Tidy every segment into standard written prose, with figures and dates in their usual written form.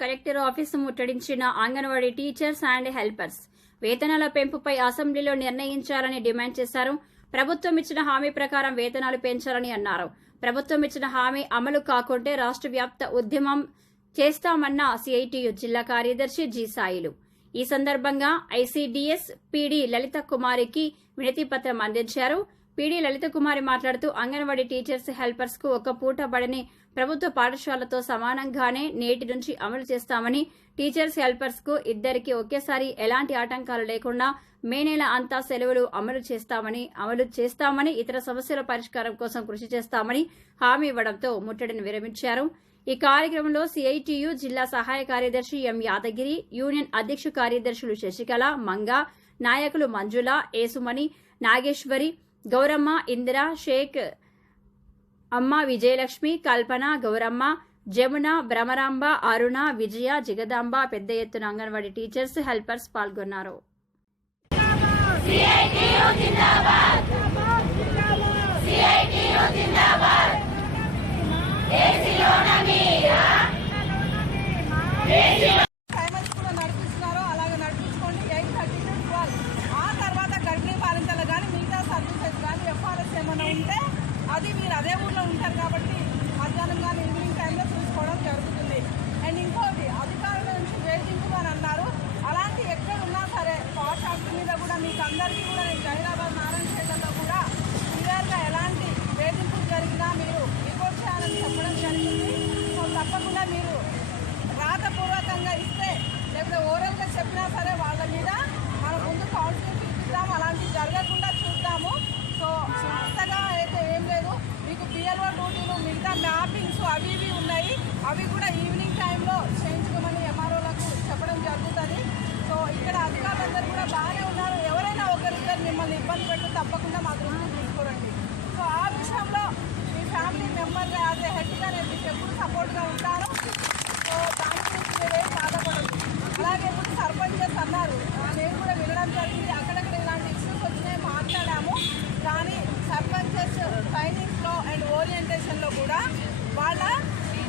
Collector office ముట్టడించిన anganwadi teachers and helpers వేతనాల పెంపుపై అసెంబ్లీలో నిర్ణయించాలని డిమాండ్ చేశారు. ప్రభుత్వం ఇచ్చిన హామీ ప్రకారం వేతనాలు పెంచాలని అన్నారు. ప్రభుత్వం ఇచ్చిన హామీ అమలు కాకుంటే రాష్ట్ర వ్యాప్త ఉద్యమం చేస్తామన్న సిఐటియు జిల్లా కార్యదర్శి జి సాయిలు. ఈ సందర్భంగా ఐసీడీఎస్ పీడీ లలిత కుమారికి వినతి పత్రం అందించారు. పీడీ లలిత కుమారి మాట్లాడుతూ అంగన్వాడీ టీచర్స్ హెల్పర్స్ కు ఒక పూట బడిని ప్రభుత్వ పాఠశాలతో సమానంగానే నేటి నుంచి అమలు చేస్తామని, టీచర్స్ హెల్పర్స్ కు ఇద్దరికి ఒకేసారి ఎలాంటి ఆటంకాలు లేకుండా మే నెల అంతా సెలవులు అమలు చేస్తామని ఇతర సమస్యల పరిష్కారం కోసం కృషి చేస్తామని హామీ ఇవ్వడంతో ముట్టడిని విరమించారు. ఈ కార్యక్రమంలో సిఐటియు జిల్లా సహాయ కార్యదర్శి ఎం యాదగిరి, యూనియన్ అధ్యక్ష కార్యదర్శులు శశికళ, మంగ, నాయకులు మంజుల, ఏసుమణి, నాగేశ్వరి, గౌరమ్మ, ఇందిర, షేక్, అమ్మ, విజయలక్ష్మి, కల్పన, గౌరమ్మ, జమున, భ్రమరాంబ, అరుణ, విజయ, జగదాంబ పెద్ద ఎత్తున అంగన్వాడీ టీచర్స్ హెల్పర్స్ పాల్గొన్నారు. ఉంటే అది మీరు అదే ఊర్లో ఉంటారు కాబట్టి మధ్యాహ్నం కానీ ఈవినింగ్ టైంలో చూసుకోవడం జరుగుతుంది. అండ్ ఇంకోటి అధికారుల నుంచి వేధింపులు అని అన్నారు. అలాంటి ఎక్కడ ఉన్నా సరే పవర్ ఫ్యాక్టరీ మీద కూడా మీకు అందరికీ కూడా నేను జైరాబాద్ నారాయణఖేడ్లో కూడా క్లియర్గా ఎలాంటి వేధింపులు జరిగినా మీరు రిపోర్ట్ చేయాలని చెప్పడం జరిగింది. సో తప్పకుండా మీరు రాతపూర్వకంగా ఇస్తే లేకపోతే ఓరల్గా చెప్పినా సరే వాళ్ళ మీద మన ముందు కౌన్సిలింగ్ ఇద్దాం, అలాంటివి జరగకుండా చూద్దాము. సో అంతగా అయితే ఏం లేదు. మీకు పిఎల్ఓ డ్యూటీలు, మిగతా మ్యాపింగ్స్ అవి ఇవి ఉన్నాయి. అవి కూడా ఈవినింగ్ టైంలో చేయించుకోమని ఎంఆర్ఓలకు చెప్పడం జరుగుతుంది. సో ఇక్కడ అధికారులందరూ కూడా బాగానే ఉన్నారు. ఎవరైనా ఒకరిద్దరు మిమ్మల్ని ఇబ్బంది పెట్టి తప్పకుండా మా దృష్టికి తీసుకురండి. సో ఆ విషయంలో మీ ఫ్యామిలీ మెంబర్గా యాజ్ ఏ హెడ్గా నేను మీకు ఎప్పుడు సపోర్ట్గా ఉంటాను. సో దాని గురించి మీరేం బాధపడదు. అలాగే ఇప్పుడు సర్పంచెస్ అన్నారు, నేను కూడా వినడం జరిగింది. అక్కడక్కడ ఇలాంటి ఇష్యూస్ వచ్చినాయి, మాట్లాడాము. కానీ సర్పంచెస్ ట్రైనింగ్స్లో అండ్ ఓరియంటేషన్లో కూడా వాళ్ళ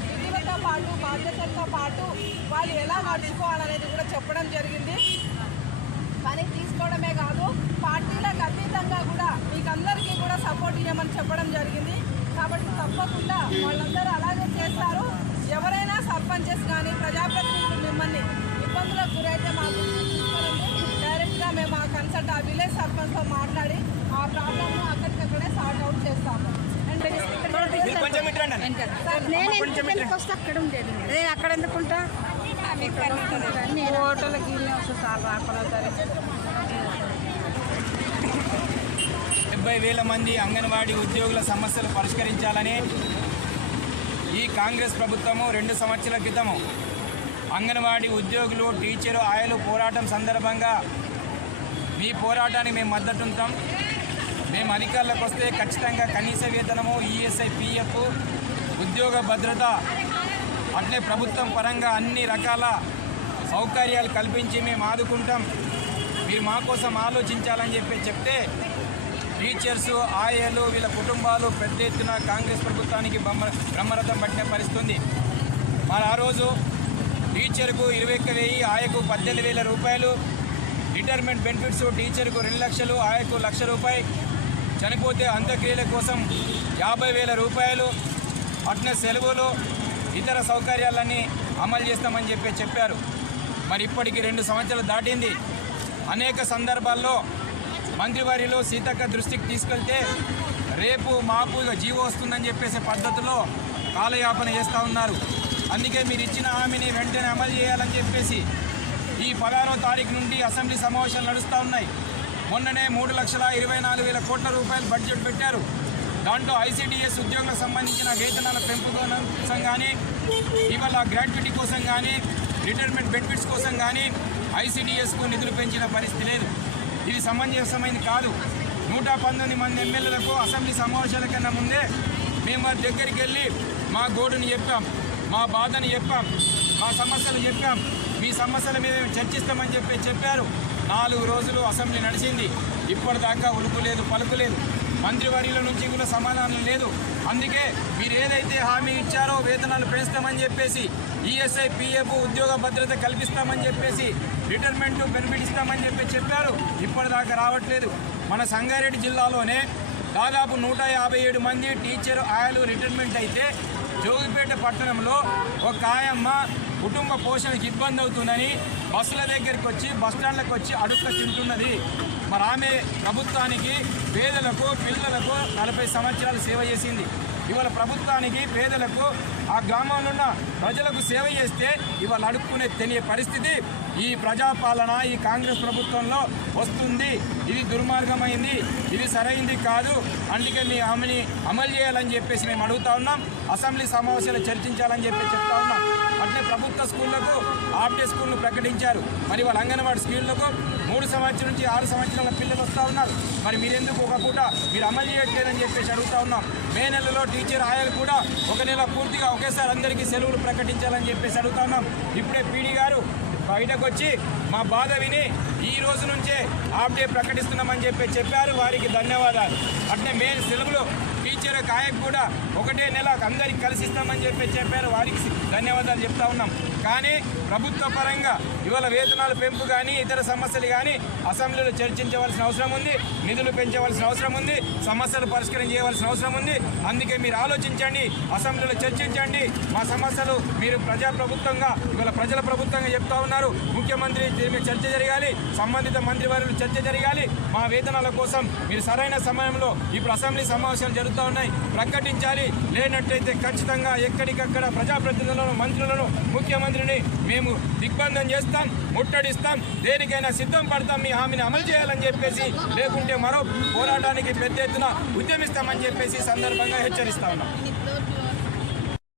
విధులతో పాటు బాధ్యతలతో పాటు వాళ్ళు ఎలా నడుచుకోవాలనేది కూడా చెప్పడం జరిగింది. కానీ తీసుకోవడమే కాదు, పార్టీలకు అతీతంగా కూడా మీకందరికీ కూడా సపోర్ట్ ఇవ్వమని చెప్పడం జరిగింది. కాబట్టి తప్పకుండా వాళ్ళందరూ అలాగే చేస్తారు. ఎవరైనా సర్పంచెస్ కానీ ప్రజాప్రతినిధులు మిమ్మల్ని ఇబ్బందులకు గురైతే మాకు డైరెక్ట్గా మేము ఆ కన్సల్ట్ ఆ విలేజ్ సర్పంచ్తో మాట్లాడి ఆ ప్రాబ్లమ్ను అక్కడికక్కడే సార్ట్ అవుట్ చేస్తాము. అక్కడ ఉండేది నేను అక్కడ ఎందుకుంటా హోటల్కి సార్ రాకుండా సరే 70,000 మంది అంగన్వాడీ ఉద్యోగుల సమస్యలు పరిష్కరించాలని ఈ కాంగ్రెస్ ప్రభుత్వము 2 సంవత్సరాల క్రితము అంగన్వాడీ ఉద్యోగులు, టీచరు, ఆయలు పోరాటం సందర్భంగా మీ పోరాటానికి మేము మద్దతు ఉంటాం. మేము అధికారులకు వస్తే ఖచ్చితంగా కనీస వేతనము, ఈఎస్ఐ, పిఎఫ్, ఉద్యోగ భద్రత, అట్లే ప్రభుత్వం పరంగా అన్ని రకాల సౌకర్యాలు కల్పించి మేము ఆదుకుంటాం. మీరు మా కోసం ఆలోచించాలని చెప్తే టీచర్సు, ఆయలు, వీళ్ళ కుటుంబాలు పెద్ద ఎత్తున కాంగ్రెస్ ప్రభుత్వానికి బ్రహ్మరథం పట్టిన పరిస్థితుంది. మరి ఆ రోజు టీచర్కు 21,000, ఆయకు 18,000 రూపాయలు, రిటైర్మెంట్ బెనిఫిట్స్ టీచర్కు 2 లక్షలు, ఆయకు 1 లక్ష రూపాయలు, చనిపోతే అంత్యక్రియల కోసం 50,000 రూపాయలు, అట్నే సెలవులు, ఇతర సౌకర్యాలన్నీ అమలు చేస్తామని చెప్పారు. మరి ఇప్పటికి 2 సంవత్సరాలు దాటింది. అనేక సందర్భాల్లో మంత్రివర్యులు సీతక్క దృష్టికి తీసుకెళ్తే రేపు మాపు జీవో వస్తుందని చెప్పేసే పద్ధతిలో కాలయాపన చేస్తూ ఉన్నారు. అందుకే మీరు ఇచ్చిన హామీని వెంటనే అమలు చేయాలని చెప్పేసి ఈ 16వ తారీఖు నుండి అసెంబ్లీ సమావేశాలు నడుస్తూ ఉన్నాయి. మొన్ననే 3,24,000 కోట్ల రూపాయలు బడ్జెట్ పెట్టారు. దాంట్లో ఐసీడీఎస్ ఉద్యోగులకు సంబంధించిన వేతనాల పెంపు కోసం కానీ, ఇవాళ గ్రాట్యుటీ కోసం కానీ, రిటైర్మెంట్ బెనిఫిట్స్ కోసం కానీ ఐసీడీఎస్కు నిధులు పెంచిన పరిస్థితి లేదు. ఇది సమంజసమైనది కాదు. 119 మంది ఎమ్మెల్యేలకు అసెంబ్లీ సమావేశాల కన్నా ముందే మేము వారి దగ్గరికి వెళ్ళి మా గోడుని చెప్పాం, మా బాధని చెప్పాం, మా సమస్యలు చెప్పాం. మీ సమస్యల మీద చర్చిస్తామని చెప్పారు. 4 రోజులు అసెంబ్లీ నడిచింది. ఇప్పటిదాకా ఉలుపు లేదు, పలుకు లేదు. మంత్రివర్యుల నుంచి కూడా సమాధానం లేదు. అందుకే మీరు ఏదైతే హామీ ఇచ్చారో వేతనాలు పెంచుతామని చెప్పేసి, ఈఎస్ఐ పిఎఫ్ ఉద్యోగ భద్రత కల్పిస్తామని చెప్పేసి, రిటైర్మెంట్ బెనిఫిట్ ఇస్తామని చెప్పారు, ఇప్పటిదాకా రావట్లేదు. మన సంగారెడ్డి జిల్లాలోనే దాదాపు 157 మంది టీచర్ ఆయలు రిటైర్మెంట్ అయితే జోగిపేట పట్టణంలో ఒక ఆయమ్మ కుటుంబ పోషణకు ఇబ్బంది అవుతుందని బస్సుల దగ్గరికి వచ్చి బస్టాండ్లకు వచ్చి అడుక్క తింటున్నది. మరి ఆమె ప్రభుత్వానికి పేదలకు పిల్లలకు 40 సంవత్సరాలు సేవ చేసింది. ఇవాళ ప్రభుత్వానికి పేదలకు ఆ గ్రామంలో ఉన్న ప్రజలకు సేవ చేస్తే ఇవాళ అడుక్కునే తెలియ పరిస్థితి ఈ ప్రజాపాలన ఈ కాంగ్రెస్ ప్రభుత్వంలో వస్తుంది. ఇది దుర్మార్గమైంది, ఇది సరైంది కాదు. అందుకే మీ హామీని అమలు చేయాలని చెప్పేసి మేము అడుగుతా ఉన్నాం. అసెంబ్లీ సమావేశాలు చర్చించాలని చెప్తా ఉన్నాం. అట్లే ప్రభుత్వ స్కూళ్లకు హాఫ్ డే స్కూల్ను ప్రకటించారు. మరి వాళ్ళ అంగన్వాడీ స్కూళ్లకు 3 సంవత్సరాల నుంచి 6 సంవత్సరాల పిల్లలు వస్తూ ఉన్నారు. మరి మీరెందుకు ఒక పూట మీరు అమలు చేయట్లేదని చెప్పేసి అడుగుతా ఉన్నాం. మే నెలలో టీచర్ ఆయలు కూడా 1 నెల పూర్తిగా ఒకేసారి అందరికీ సెలవులు ప్రకటించాలని చెప్పేసి అడుగుతా ఉన్నాం. ఇప్పుడే పీడీ గారు బయటకు వచ్చి మా బాధ విని ఈ రోజు నుంచే హాఫ్ డే ప్రకటిస్తున్నామని చెప్పారు. వారికి ధన్యవాదాలు. అట్లే మే సెలవులు టీచర్ కాయకు కూడా 1 నెల అందరికి కలిసి ఇస్తామని చెప్పారు. వారికి ధన్యవాదాలు చెప్తా ఉన్నాం. కానీ ప్రభుత్వ పరంగా ఇవాళ వేతనాల పెంపు కానీ ఇతర సమస్యలు కానీ అసెంబ్లీలో చర్చించవలసిన అవసరం ఉంది. నిధులు పెంచవలసిన అవసరం ఉంది. సమస్యలు పరిష్కారం చేయవలసిన అవసరం ఉంది. అందుకే మీరు ఆలోచించండి, అసెంబ్లీలో చర్చించండి. మా సమస్యలు మీరు ప్రజాప్రభుత్వంగా ఇవాళ ప్రజల ప్రభుత్వంగా చెప్తా ఉన్నారు. ముఖ్యమంత్రి దీని మీద చర్చ జరగాలి, సంబంధిత మంత్రివర్యులు చర్చ జరగాలి. మా వేతనాల కోసం మీరు సరైన సమయంలో ఇప్పుడు అసెంబ్లీ సమావేశాలు జరుగుతూ ఉన్నాయి, ప్రకటించాలి. లేనట్టయితే ఖచ్చితంగా ఎక్కడికక్కడ ప్రజాప్రతినిధులను మంత్రులను ముఖ్యమంత్రిని మేము దిగ్బంధం చేస్తాం, ముట్టడిస్తాం, దేనికైనా సిద్ధం పడతాం. మీ హామీని అమలు చేయాలని చెప్పేసి, లేకుంటే మరో పోరాటానికి పెద్ద ఎత్తున ఉద్యమిస్తామని చెప్పేసి సందర్భంగా హెచ్చరిస్తా ఉన్నాం.